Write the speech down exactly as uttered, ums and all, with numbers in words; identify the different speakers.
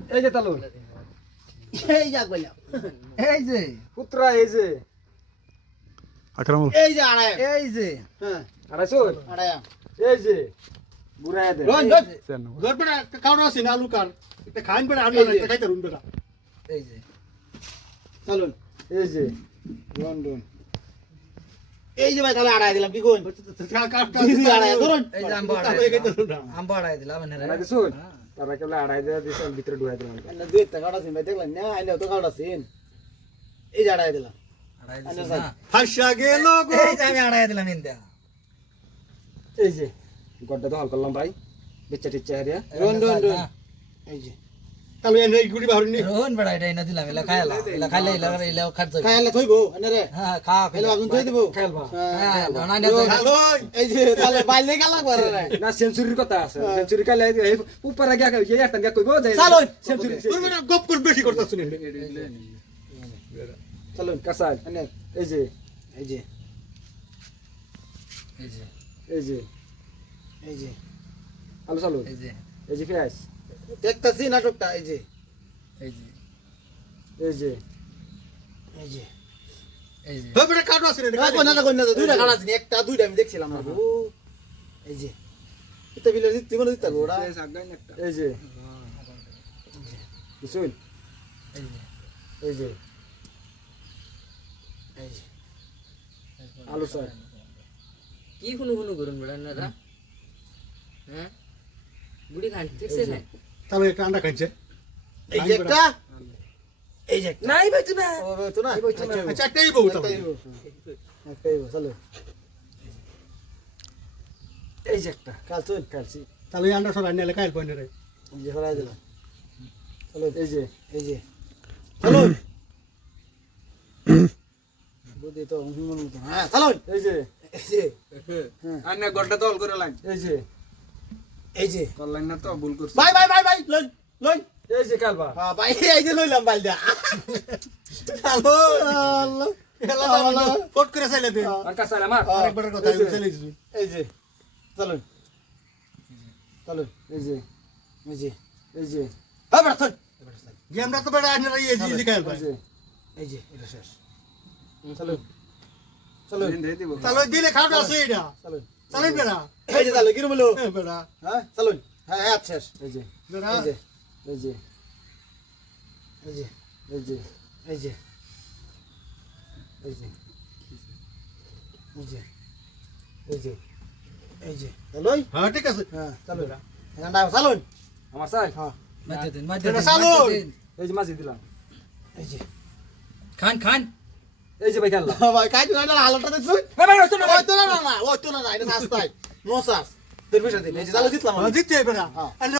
Speaker 1: এই যে তালু
Speaker 2: এই যাক বললাম
Speaker 3: এই যে
Speaker 1: পুত্রা এই যে
Speaker 4: আকরামুল
Speaker 2: এই যে আড়াই
Speaker 3: এই যে
Speaker 2: হ্যাঁ
Speaker 1: আড়াইশো
Speaker 2: আড়াই
Speaker 1: এই যে বুড়ায় দে
Speaker 2: রন রন
Speaker 4: চেন
Speaker 5: ধর বেটা কাউরা আছে না আলু কার এটা খাইন বেটা আমি না খাইতে রুন বেটা
Speaker 3: এই যে
Speaker 2: চলুন
Speaker 1: এই যে
Speaker 2: রন রন এই যে ভাই তাহলে আড়াই দিলাম কি কোন
Speaker 5: কাটটা
Speaker 2: আড়াই ধরুন
Speaker 3: এই যে আম্বা
Speaker 5: তাহলে
Speaker 3: আড়াই
Speaker 5: খাইতে রুন
Speaker 3: আম্বা আড়াই দিলাম এনে
Speaker 1: আড়াই দিছুন তারা কেবল আড়াই দেওয়া দিছ ভিতরে ঢুকাই দিলাম
Speaker 2: না দুই টাকা কাটা সিন ভাই দেখলেন না আইলে তো কাটা সিন এই যে আড়াই দিলাম
Speaker 3: আড়াই
Speaker 2: আচ্ছা,
Speaker 3: দিলাম না
Speaker 5: ফাঁসা গেল গো
Speaker 3: এই যে আমি আড়াই দিলাম ইন্দা
Speaker 1: এই যে গড্ডা তো হল করলাম ভাই বিচ্চা টিচ্চা হারিয়া
Speaker 2: রন রন রন এই যে
Speaker 5: তাহলে এনে গুড়ি বাহরি নি
Speaker 3: রোহন বড় এটা এনে দিলাম এলা খাইলা এলা খাইলে এলা এলা খাট যাবে
Speaker 2: খাইলে থইবো এনে রে
Speaker 3: হ্যাঁ খা
Speaker 2: খাইলে আপনি থই দিব
Speaker 1: খেলবা
Speaker 3: হ্যাঁ না না
Speaker 5: হ্যালো
Speaker 2: এই যে তাহলে বাইলে গেলা করে রে
Speaker 1: না সেঞ্চুরির কথা আছে সেঞ্চুরি কালে উপর আগে এই একটা গিয়া কইবো যাই
Speaker 2: চলো
Speaker 1: সেঞ্চুরি
Speaker 5: তোর বেটা গপ করে বেশি করতা শুনি
Speaker 2: চলো
Speaker 1: কাসাল
Speaker 2: এনে
Speaker 1: এই যে
Speaker 2: এই যে
Speaker 3: এই যে
Speaker 1: এই যে
Speaker 2: এই যে
Speaker 1: আলু চালু
Speaker 3: এই যে
Speaker 1: এই যে পেঁয়াজ
Speaker 2: দেখতাছি নাটকটা এই যে
Speaker 3: এই যে
Speaker 1: এই যে
Speaker 2: এই যে
Speaker 3: এই যে
Speaker 5: ধর বেটা কাটু আছে রে
Speaker 2: কই না কই না দুইটা কাটা আছে একটা দুইটা আমি দেখছিলাম না ও এই যে এটা বিলে দিতে কোন দিতে গোড়া
Speaker 1: এই যে বুঝুন
Speaker 3: এই যে
Speaker 1: এই যে
Speaker 2: এই যে
Speaker 1: আলু স্যার
Speaker 6: কি কোনো কোনো করুন বড় না হ্যাঁ বুড়ি খান ঠিক আছে না
Speaker 5: তাহলে একটা আন্ডা খাইছে
Speaker 2: এই যে একটা এই যে
Speaker 3: নাই ভাই তুই না
Speaker 2: ও তো না
Speaker 5: আচ্ছা একটাই বউ তাহলে
Speaker 2: একটাই চলো
Speaker 1: এই যে একটা
Speaker 2: কাল চল
Speaker 1: কালছি
Speaker 5: তাহলে আন্ডা সর আন্ডা লেখাইল পয়নে রে
Speaker 2: এই যে হরাই দিলাম চলো
Speaker 1: এই যে
Speaker 2: এই যে চলো বুদ্ধি তো হুমন মতো হ্যাঁ চলো
Speaker 1: এই যে
Speaker 2: এই যে
Speaker 1: আন্না গড্ডা দল করে লাইন এই যে
Speaker 2: এই যে
Speaker 1: করলাম না তো ভুল করছি
Speaker 2: বাই বাই বাই বাই লই লই
Speaker 1: এই যে কালবা
Speaker 2: হ্যাঁ ভাই এই যে লইলাম বালদা
Speaker 5: হ্যালো আল্লাহ এলা ফট করে চাইলে দে
Speaker 1: আর কাসাল আমার
Speaker 5: আরেকবার কথা চাইলে দিছু
Speaker 2: এই যে চলো চলো
Speaker 1: এই যে
Speaker 2: এই যে
Speaker 1: এই যে
Speaker 2: হ্যাঁ বেটা চল
Speaker 5: গেমটা তো বেটা আন্ডা এই জি খাইল ভাই
Speaker 1: এই যে
Speaker 2: এই যে এটা শেষ চলো চলো
Speaker 1: দিয়ে দিব
Speaker 5: তাহলে দিলে খাওয়া আছে এটা
Speaker 2: চলো
Speaker 5: চালেন বেটা
Speaker 2: এই যে চলো কি বলো
Speaker 5: এ বেটা
Speaker 2: হ্যাঁ চলো হ্যাঁ হ্যাঁ শেষ
Speaker 1: এই যে
Speaker 5: বেটা
Speaker 2: এই যে
Speaker 1: এই যে
Speaker 2: এই যে
Speaker 1: এই যে
Speaker 2: এই যে
Speaker 1: এই যে
Speaker 2: এই যে
Speaker 1: এই যে
Speaker 2: এই যে চলো
Speaker 5: হ্যাঁ ঠিক আছে
Speaker 2: হ্যাঁ চলো এখানটা চলো
Speaker 1: আমার সাই
Speaker 2: হ্যাঁ
Speaker 3: মাঝে দিন মাঝে
Speaker 5: এটা
Speaker 3: দিন
Speaker 5: চালু।
Speaker 3: মাঝে দিন।
Speaker 1: এই যে মাঝে দিলাম
Speaker 2: এই যে
Speaker 3: খান খান
Speaker 1: এই যে ভাই খেললাম
Speaker 2: ভাই কাই না হালটা দেখছো
Speaker 3: ভাই ভাই ওই তো না
Speaker 2: ওই তো না না ওই তো না না এটা সাস্তাই নো সাস তোর বিষয় দিন এই যে চলো জিতলাম আমি।
Speaker 5: জিততে বেটা
Speaker 2: হ্যাঁ।
Speaker 5: আন্ডা